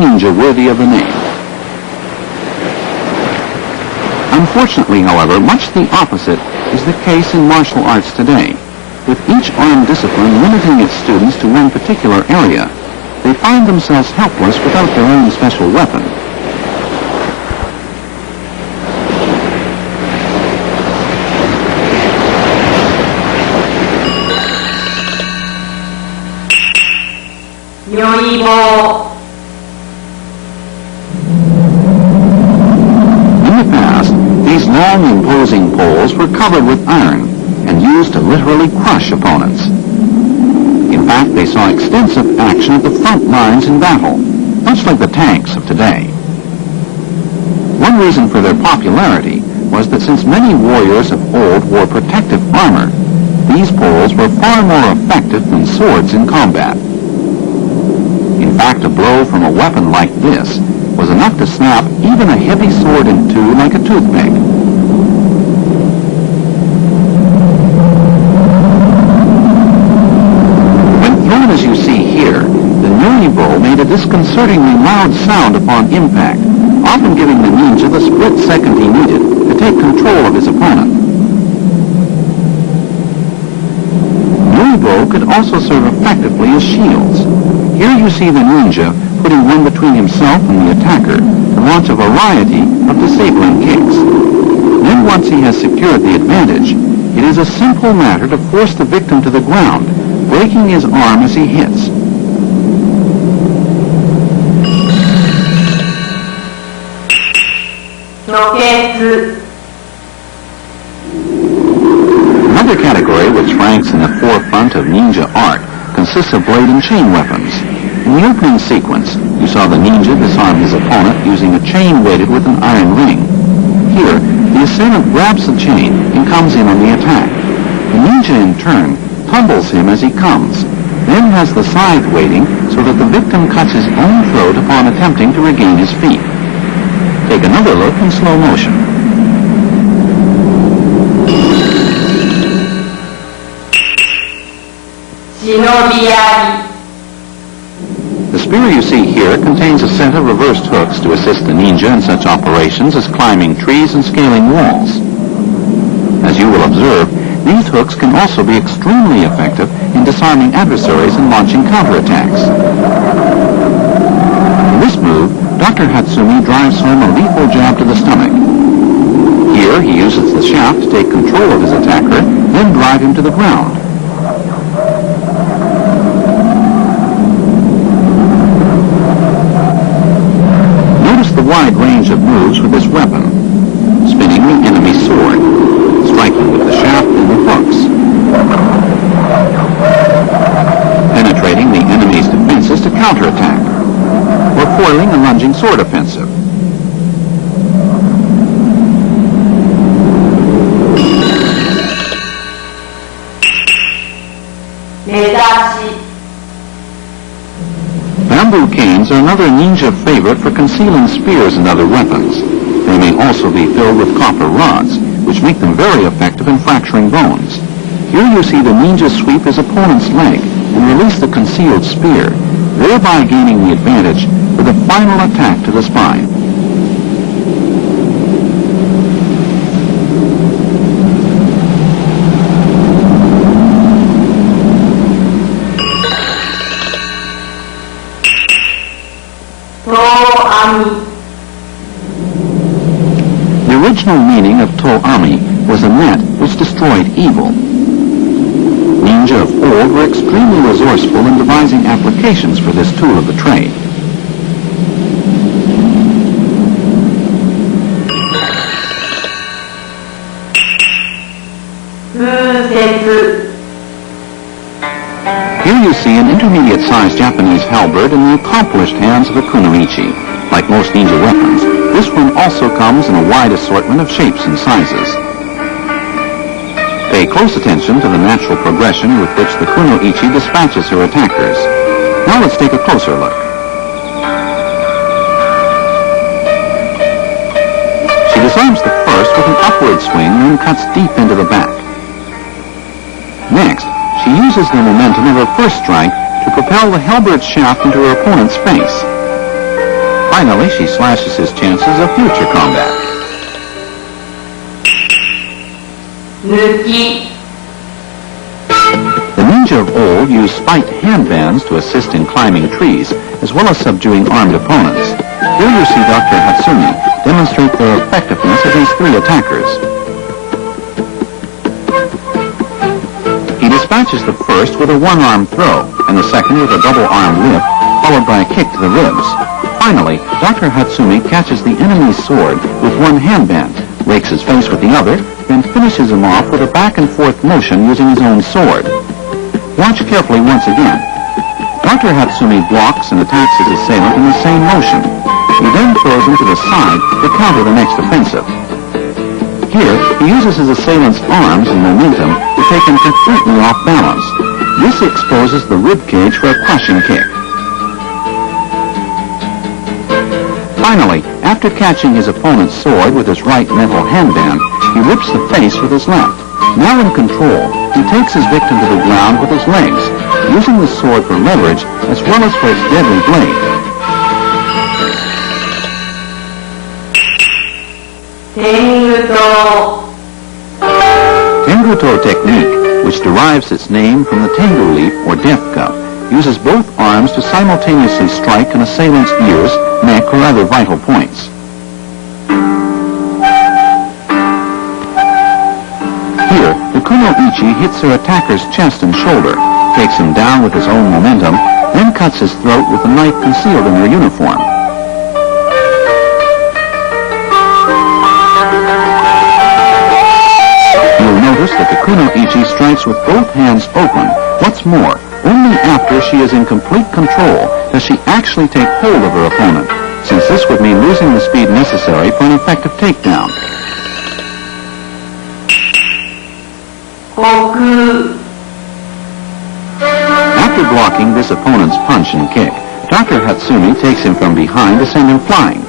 ninja worthy of the name. Unfortunately, however, much the opposite is the case in martial arts today. With each armed discipline limiting its students to one particular area, they find themselves helpless without their own special weapon. In the past, these long, imposing poles were covered with iron and used to literally crush opponents. In fact, they saw extensive action at the front lines in battle, much like the tanks of today. One reason for their popularity was that since many warriors of old wore protective armor, these poles were far more effective than swords in combat. In fact, a blow from a weapon like this was enough to snap even a heavy sword in two like a toothpick. As you see here, the Noribo made a disconcertingly loud sound upon impact, often giving the ninja the split second he needed to take control of his opponent. Noribo could also serve effectively as shields. Here you see the ninja putting one between himself and the attacker to launch a variety of disabling kicks. Then once he has secured the advantage, it is a simple matter to force the victim to the ground, breaking his arm as he hits. Another category which ranks in the forefront of ninja art consists of blade and chain weapons. In the opening sequence, you saw the ninja disarm his opponent using a chain weighted with an iron ring. Here, the assailant grabs the chain and comes in on the attack. The ninja, in turn, tumbles him as he comes, then has the scythe waiting so that the victim cuts his own throat upon attempting to regain his feet. Take another look in slow motion. The spear you see here contains a set of reversed hooks to assist the ninja in such operations as climbing trees and scaling walls. As you will observe, these hooks can also be extremely effective in disarming adversaries and launching counterattacks. In this move, Dr. Hatsumi drives home a lethal jab to the stomach. Here, he uses the shaft to take control of his attacker, then drive him to the ground. Notice the wide range of moves with this weapon. Spinning the enemy's sword, striking with the shaft and the hooks, penetrating the enemy's defenses to counterattack, or foiling a lunging sword offensive. Bamboo canes are another ninja favorite for concealing spears and other weapons. They may also be filled with copper rods, which make them very effective in fracturing bones. Here you see the ninja sweep his opponent's leg and release the concealed spear, thereby gaining the advantage for the final attack to the spine. The original meaning of to'ami was a net which destroyed evil. Ninja of old were extremely resourceful in devising applications for this tool of the trade. Here you see an intermediate-sized Japanese halberd in the accomplished hands of a kunoichi. Like most ninja weapons, this one also comes in a wide assortment of shapes and sizes. Pay close attention to the natural progression with which the kunoichi dispatches her attackers. Now let's take a closer look. She disarms the first with an upward swing and cuts deep into the back. Next, she uses the momentum of her first strike to propel the halberd shaft into her opponent's face. Finally, she slashes his chances of future combat. The ninja of old used spiked handbands to assist in climbing trees, as well as subduing armed opponents. Here you see Dr. Hatsumi demonstrate their effectiveness against 3 attackers. He dispatches the first with a one-arm throw, and the second with a double-arm lift, followed by a kick to the ribs. Finally, Dr. Hatsumi catches the enemy's sword with one handband, rakes his face with the other, then finishes him off with a back-and-forth motion using his own sword. Watch carefully once again. Dr. Hatsumi blocks and attacks his assailant in the same motion. He then throws him to the side to counter the next offensive. Here, he uses his assailant's arms and momentum to take him completely off balance. This exposes the rib cage for a crushing kick. Finally, after catching his opponent's sword with his right metal handband, he rips the face with his left. Now in control, he takes his victim to the ground with his legs, using the sword for leverage as well as for its deadly blade. Tenguto technique, which derives its name from the tengu leaf or death cup, uses both arms to simultaneously strike an assailant's ears, neck, or other vital points. Here, the kuno-ichi hits her attacker's chest and shoulder, takes him down with his own momentum, then cuts his throat with a knife concealed in her uniform. You'll notice that the kuno-ichi strikes with both hands open. What's more, only after she is in complete control does she actually take hold of her opponent, since this would mean losing the speed necessary for an effective takedown. After blocking this opponent's punch and kick, Dr. Hatsumi takes him from behind to send him flying.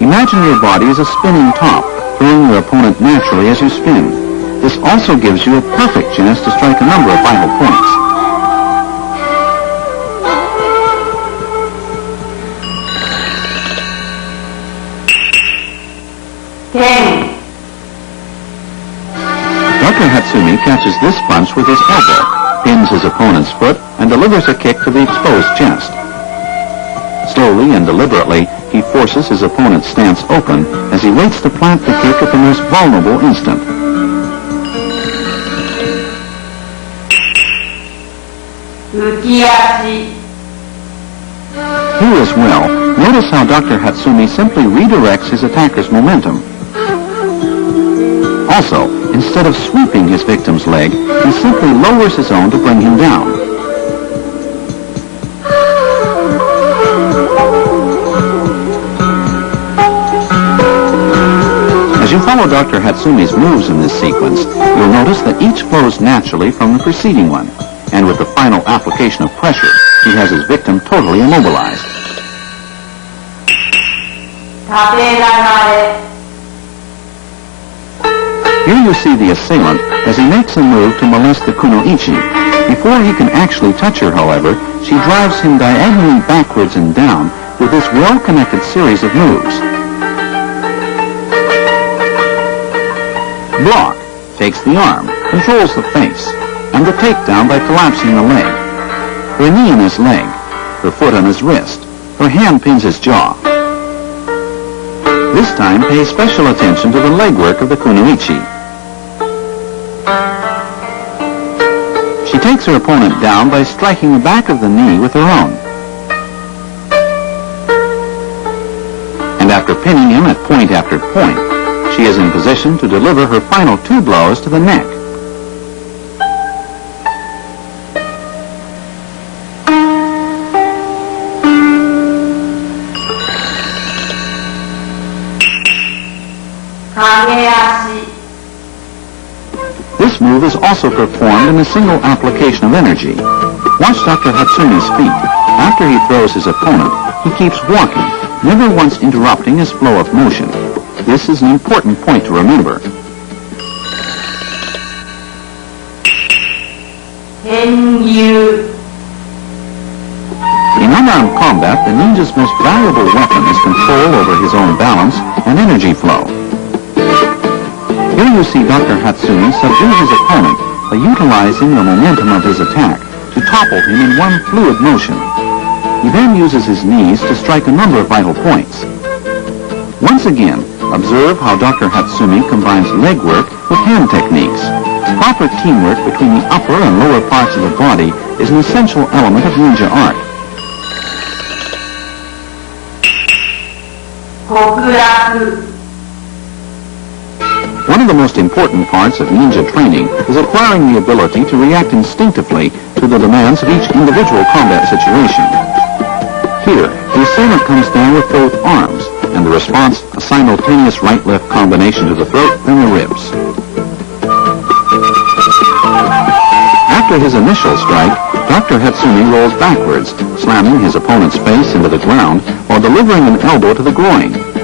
Imagine your body as a spinning top, throwing your opponent naturally as you spin. This also gives you a perfect chance to strike a number of vital points. Dr. Hatsumi catches this punch with his elbow, pins his opponent's foot, and delivers a kick to the exposed chest. Slowly and deliberately, he forces his opponent's stance open as he waits to plant the kick at the most vulnerable instant. Here as well, notice how Dr. Hatsumi simply redirects his attacker's momentum. Also, instead of sweeping his victim's leg, he simply lowers his own to bring him down. As you follow Dr. Hatsumi's moves in this sequence, you'll notice that each flows naturally from the preceding one, and with the final application of pressure, he has his victim totally immobilized. Here you see the assailant as he makes a move to molest the kuno-ichi. Before he can actually touch her, however, she drives him diagonally backwards and down with this well-connected series of moves. Block takes the arm, controls the face, and the takedown by collapsing the leg. Her knee in his leg, her foot on his wrist, her hand pins his jaw. This time pay special attention to the legwork of the kuno-ichi. She takes her opponent down by striking the back of the knee with her own. And after pinning him at point after point, she is in position to deliver her final 2 blows to the neck. This move is also performed in a single application of energy. Watch Dr. Hatsumi's feet. After he throws his opponent, he keeps walking, never once interrupting his flow of motion. This is an important point to remember. In unarmed combat, the ninja's most valuable weapon is control over his own balance and energy flow. Here you see Dr. Hatsumi subdue his opponent by utilizing the momentum of his attack to topple him in one fluid motion. He then uses his knees to strike a number of vital points. Once again, observe how Dr. Hatsumi combines leg work with hand techniques. Proper teamwork between the upper and lower parts of the body is an essential element of ninja art. One of the most important parts of ninja training is acquiring the ability to react instinctively to the demands of each individual combat situation. Here, the assailant comes down with both arms, and the response a simultaneous right-left combination to the throat and the ribs. After his initial strike, Dr. Hatsumi rolls backwards, slamming his opponent's face into the ground while delivering an elbow to the groin.